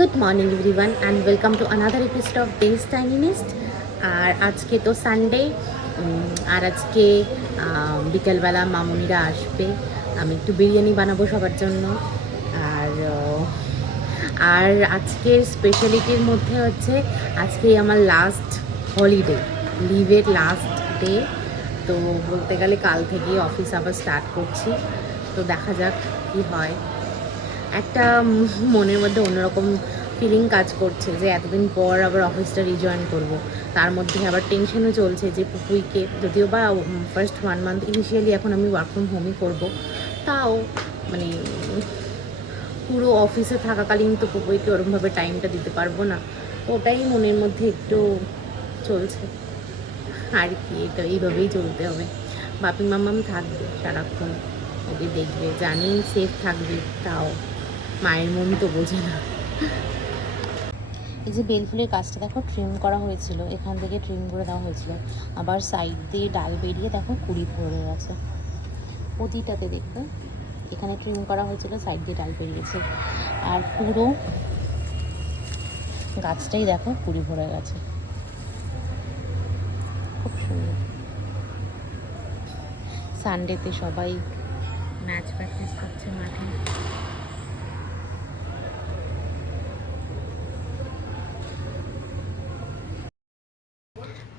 Good morning everyone and welcome to another episode of ডেজ টাইনিনেস্ট। আর আজকে তো সানডে, আর আজকে বিকেলবেলা মামুনিরা আসবে। আমি একটু বিরিয়ানি বানাবো সবার জন্য। আর আর আজকের স্পেশালিটির মধ্যে হচ্ছে আজকে আমার লাস্ট হলিডে, লিভের লাস্ট ডে। তো বলতে গেলে কাল থেকেই অফিস আবার স্টার্ট করছি। তো দেখা যাক কী হয়। একটা মনের মধ্যে অন্যরকম ফিলিং কাজ করছে যে এতদিন পর আবার অফিসটা রিজয়েন করব। তার মধ্যে আবার টেনশনও চলছে যে পুপুইকে, যদিও বা ফার্স্ট 1 মান্থ ইনিশিয়ালি এখন আমি ওয়ার্ক ফ্রম হোমই করবো, তাও মানে পুরো অফিসে থাকাকালীন তো পুপুইকে ওরমভাবে টাইমটা দিতে পারবো না। তো ওটাই মনের মধ্যে একটু চলছে আর কি। এটা এইভাবেই চলতে হবে। বাপি মামাম থাকবে সারাক্ষণ, ওকে দেখবে, জানি সেফ থাকবে, তাও মায়ের মন তো বোঝে না। এই যে বেলফুলের কাজটা দেখো ট্রিম করা হয়েছিল, এখান থেকে ট্রিম করে দেওয়া হয়েছিল, আবার সাইড দিয়ে ডাল বেরিয়ে দেখো কুড়ি পড়ে গেছে প্রতিটাতে। দেখবে এখানে ট্রিম করা হয়েছিল, সাইড দিয়ে ডাল বেরিয়েছে, আর পুরো গাছটাই দেখো কুড়ি ভরে গেছে, খুব সুন্দর। সানডেতে সবাই ম্যাচ প্র্যাকটিস করছে মাঠে।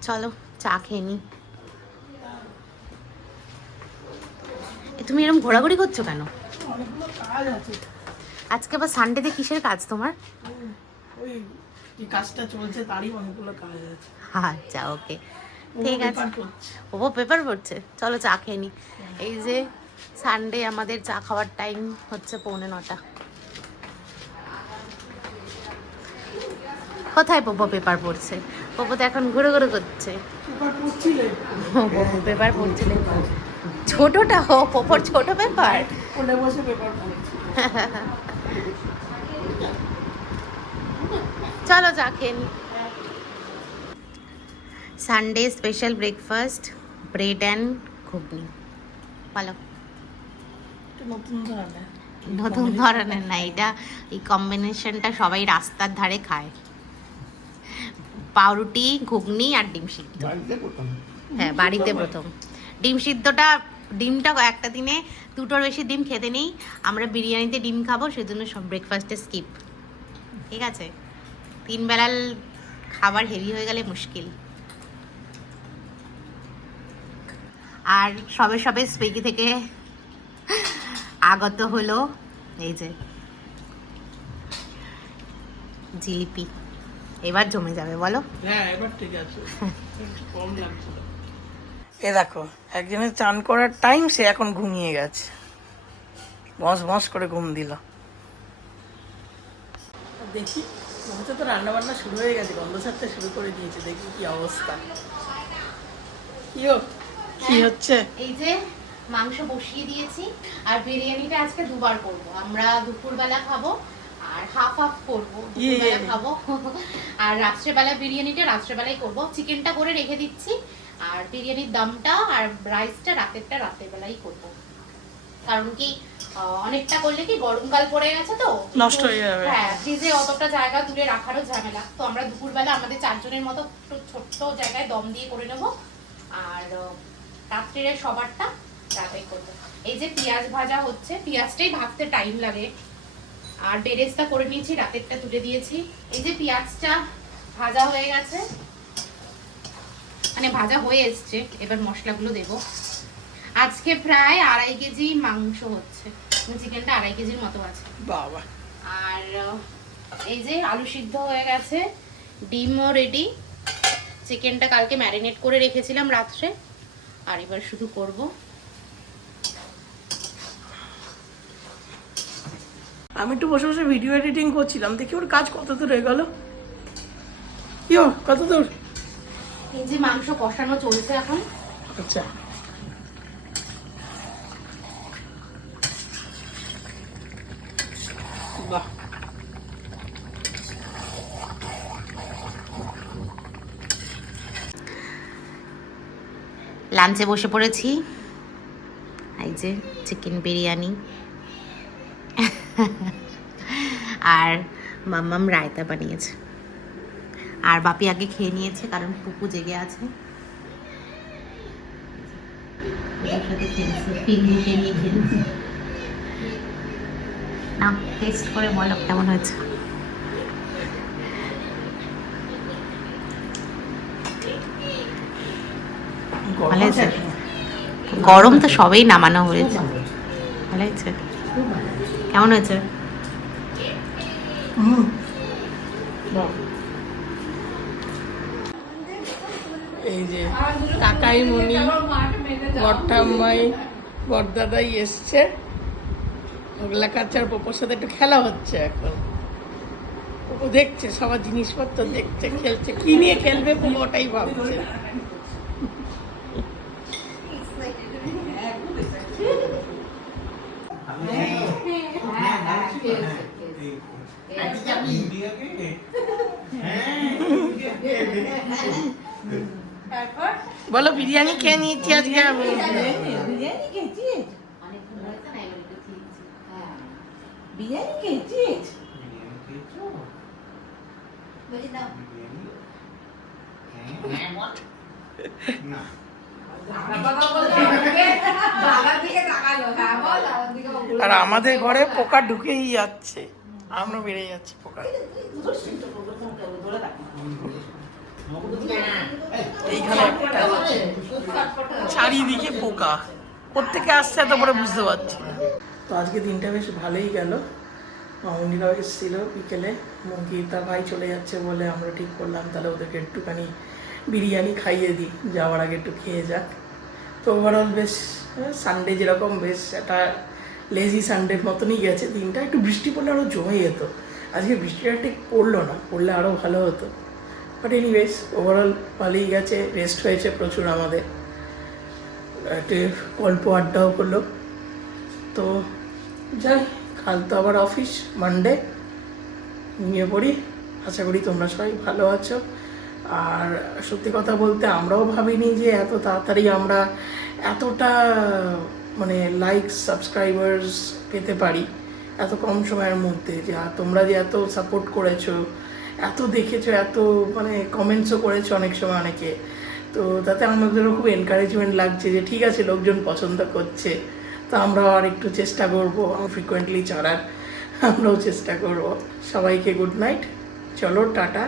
চলো চা খেয়ে নি। তুমি এরকম ঘোরাঘুরি করছো কেন? আজকে আবার সানডেতে কিসের কাজ তোমার? ওই কি কাজটা চলছে তারই অনেকগুলো কাজ আছে। আচ্ছা, ওকে, ঠিক আছে। ও পেপার পড়ছে, চলো চা খেয়ে নি। এই যে সানডে আমাদের চা খাওয়ার টাইম হচ্ছে 8:45। কোথায় পোপো পেপার পড়ছে? পোপো তো এখন ঘুরে ঘুরে করছে। পেপার পড়ছিলে? ছোটটা হো পোপোর ছোট পেপার। কোলে বসে পেপার পড়ছি। চলো চা খেয়ে নি। Sunday special breakfast, bread and ghugni. বলো। নতুন ধরনের না এটা, এই কম্বিনেশনটা সবাই রাস্তার ধারে খায়। পাউরুটি, ঘুগনি আর ডিম সিদ্ধ। হ্যাঁ, বাড়িতে প্রথম। ডিম সিদ্ধটা, ডিমটা একটা দিনে 2টোর বেশি ডিম খেতে নেই। আমরা বিরিয়ানিতে ডিম খাবো, সেজন্য সব ব্রেকফাস্টে স্কিপ। ঠিক আছে, 3 বেলার খাবার হেভি হয়ে গেলে মুশকিল। আর সবে সবে সুইগি থেকে আগত হলো এই যে জিলিপি। এবার জমে যাবে, বলো? হ্যাঁ, এবার ঠিক আছে। কম লাগছিল। এ দেখো, একজনের চান করার টাইম, সে এখন ঘুমিয়ে গেছে। বস বস করে ঘুম দিল। দেখি, মনে তো রান্না বান্না শুরু হয়ে গেছে, গন্ধ ছাড়তে শুরু করে দিয়েছে। দেখি কি অবস্থা। কি হচ্ছে? এই যে মাংস বসিয়ে দিয়েছি, আর বিরিয়ানিটা আজকে দুবার করব। আমরা দুপুরবেলা খাবো আর হাফ হাফ করবো, দুপুরবেলা খাবো আর রাত্রেবেলা বিরিয়ানিটা রাত্রেবেলাই করব। চিকেনটা করে রেখে দিচ্ছি, আর বিরিয়ানির দমটা আর রাইসটা রাতেরটা রাতের বেলাই করব। কারণ কি অনেকটা করলে কি গরমকাল পড়ে গেছে তো নষ্ট হয়ে যাবে। হ্যাঁ, ফ্রিজে অতটা জায়গা তুলে রাখারও ঝামেলা। তো আমরা দুপুরবেলা আমাদের 4 জনের মতো ছোট্ট জায়গায় দম দিয়ে করে নেবো, আর রাত্রিরে সবারটা রাতেই করবো। এই যে পেঁয়াজ ভাজা হচ্ছে, পেঁয়াজটাই ভাজতে টাইম লাগে। আর বেরেস্তা করে নিয়েছি, রাতেরটা তুলে দিয়েছি। এই যে পেঁয়াজটা ভাজা হয়ে গেছে, মানে ভাজা হয়ে এসছে। এবার মশলাগুলো দেব। আজকে প্রায় 2.5 কেজি মাংস হচ্ছে, চিকেনটা 2.5 কেজির মতো আছে। বাবা। আর এই যে আলু সিদ্ধ হয়ে গেছে, ডিমও রেডি। চিকেনটা কালকে ম্যারিনেট করে রেখেছিলাম রাত্রে, আর এবার শুধু করব। আমি একটু বসে বসে ভিডিও এডিটিং করছিলাম, দেখি ওর কাজ কত দূর হয়ে গেল। কত দূর? এই যে মাংস কষানো চলছে এখন। আচ্ছা, বাহ। লাঞ্চে বসে পড়েছি। এই যে চিকেন বিরিয়ানি আর মাম্মাম রায়তা বানিয়েছে। আর বাপি আগে খেয়ে নিয়েছে কারণ পুপু জেগে আছে। ওদের সাথে খেলছে, পিঙ্গুকে নিয়ে খেলছে। না, টেস্ট করে বলো কেমন হয়েছে। ভালো হয়েছে? গরম তো সবেই নামানো হয়েছে। ভালো হয়েছে? কেমন হয়েছে? এই যে কাকাই মনি বড়ঠাম্মাই বড়দাদাই এসছে, ওগুলা কাচার পপুর সাথে একটু খেলা হচ্ছে এখন। পপু দেখছে সবার জিনিসপত্র, দেখছে, খেলছে, কি নিয়ে খেলবে পপু ওটাই ভাবছে। বলো বিরিয়ানি খেয়ে নিয়েছি আজকে আমি। বিরিয়ানি খেয়েছিস? বিরিয়ানি খেয়েছিস? আর আমাদের ঘরে পোকা ঢুকেই যাচ্ছে, আমরা বেড়ে যাচ্ছি পোকা। এইখানে একটা চারিদিকে পোকা, কোত্থেকে আসছে এত করে বুঝতে পারছি না। তো আজকে দিনটা বেশ ভালোই গেল। মামুনিরাও এসেছিল বিকেলে, মুরগি তার ভাই চলে যাচ্ছে বলে আমরা ঠিক করলাম তাহলে ওদেরকে একটুখানি বিরিয়ানি খাইয়ে দিই, যাওয়ার আগে একটু খেয়ে যাক। তো ওভারঅল বেশ সানডে যেরকম বেশ একটা লেজি সানডের মতনই গেছে দিনটা। একটু বৃষ্টি পড়লে আরও জমে যেত, আজকে বৃষ্টিটা ঠিক পড়লো না, পড়লে আরও ভালো হতো। বাট এনিওয়েজ ওভারঅল ভালোই গেছে, রেস্ট হয়েছে প্রচুর আমাদের, একটু গল্প আড্ডাও হলো। তো যাই, কাল তো আবার অফিস, মানডে নিয়ে পড়ি। আশা করি তোমরা সবাই ভালো আছো। আর সত্যি কথা বলতে আমরাও ভাবিনি যে এত তাড়াতাড়ি আমরা এতটা মানে লাইকস সাবস্ক্রাইবার্স পেতে পারি এত কম সময়ের মধ্যে। যে তোমরা যে এত সাপোর্ট করেছো, এত দেখেছো, এত মানে কমেন্টসও করেছো অনেক সময় অনেকে, তো তাতে আমাদেরও খুব এনকারেজমেন্ট লাগছে যে ঠিক আছে লোকজন পছন্দ করছে। তো আমরাও আর একটু চেষ্টা করবো ফ্রিকোয়েন্টলি ছাড়ার, আমরাও চেষ্টা করবো। সবাইকে গুড নাইট, চলো টাটা।